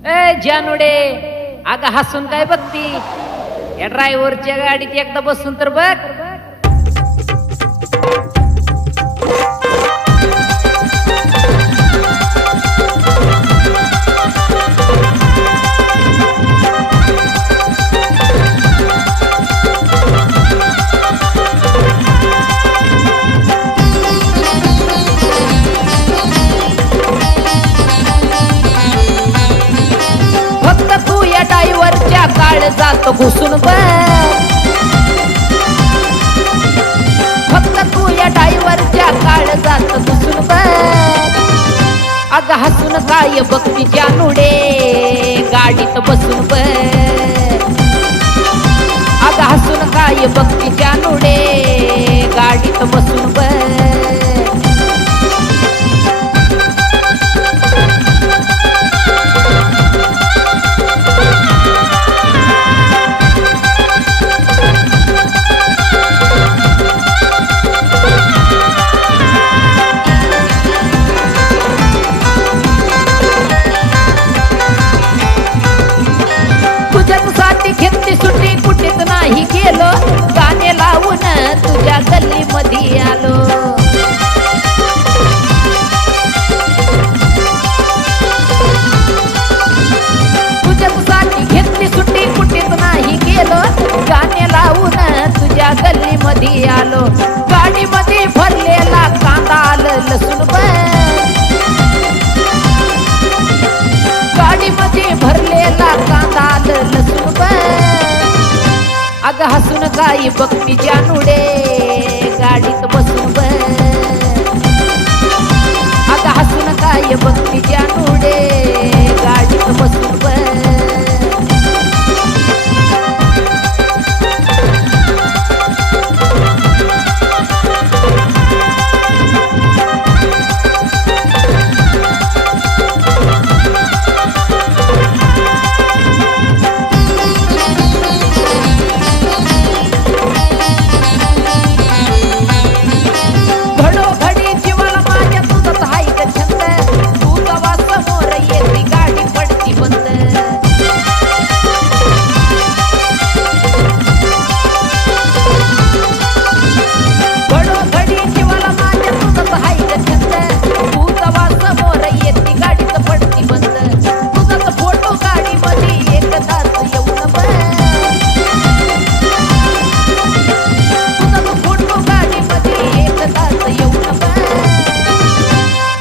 ए जानूडे, अगं हसून काय बघती? या ड्रायव्हरच्या गाडीत एकदा बसून तर बघ. फक्त तू या ड्रायव्हरच्या काळ जात घुसून बघ. फक्त तू या ड्रायव्हरच्या काळ जात घुसून बघ. अगं हसून काय बघती जानूडे, गाडीत बसून बघ. अगं हसून काय बघती जानूडे, गाडीत बसून बघ. तुझ्यासाठी घेतली सुट्टी, कुठेच नाही गेलो. गाणे लावून तुझ्या गल्ली मध्ये आलो. तुझ्यासाठी घेतली सुट्टी, कुठेच नाही गेलो. गाणे लावून तुझ्या गल्ली मध्ये आलो. गाडी मध्ये भरलेला कांदा आलं लसूण बघ. गाडी मध्ये भरलेला कांदा आलं लसूण बघ. अगं हसून काय बघती जानूडे, गाडीत बसून बघ. अगं हसून काय बघती जानूडे, गाडीत बसून बघ. घडोघडी जीवाला माझ्या तुझंच हाय ग छंद. तू जवा समोर येती गाडी पडती बंद. घडोघडी जीवाला माझ्या तुझंच हाय ग छंद. तू जवा समोर येती गाडीच पडती बंद. तुझाच फोटो गाडी मध्ये एकदाच येऊन बघ. तुझाच फोटो गाडी मध्ये एकदाच येऊन बघ.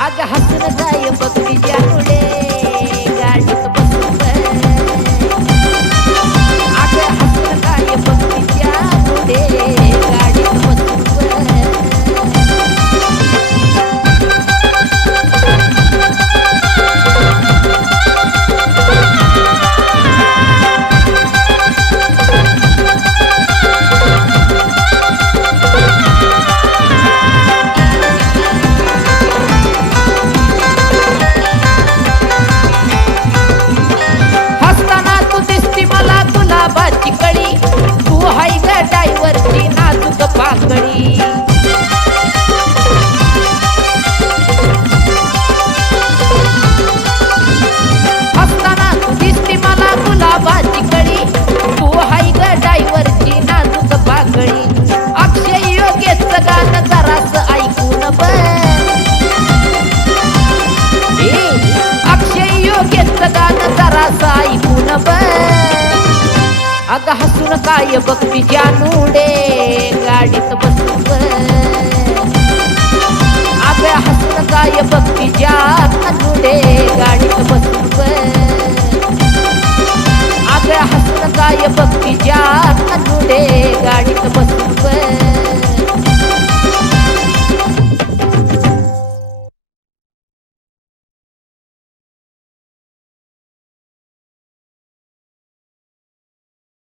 अगं हसून काय बघती जानूडे, गाडीत बसून बघ. अगं हसून काय बघती जानूडे, गाडीत बसून बघ. हसताना तू दिसती मला गुलाबाची कळी. तू हाय ग ड्रायव्हरची नाजूक पाकळी. हसताना तू दिसती मला गुलाबाची कळी. तू हाय ग ड्रायव्हरची नाजूक पाकळी. अक्षय योगेशचं गाणं जरास ऐकून बघ. अक्षय योगेशचं गाणं जरास ऐकून बघ. अगं हसून काय बघती जानूडे, गाडीत बसून बघ. अगं हसून काय बघती जानूडे, गाडीत बसून बघ. अगं हसून काय बघती जानूडे, गाडीत बसून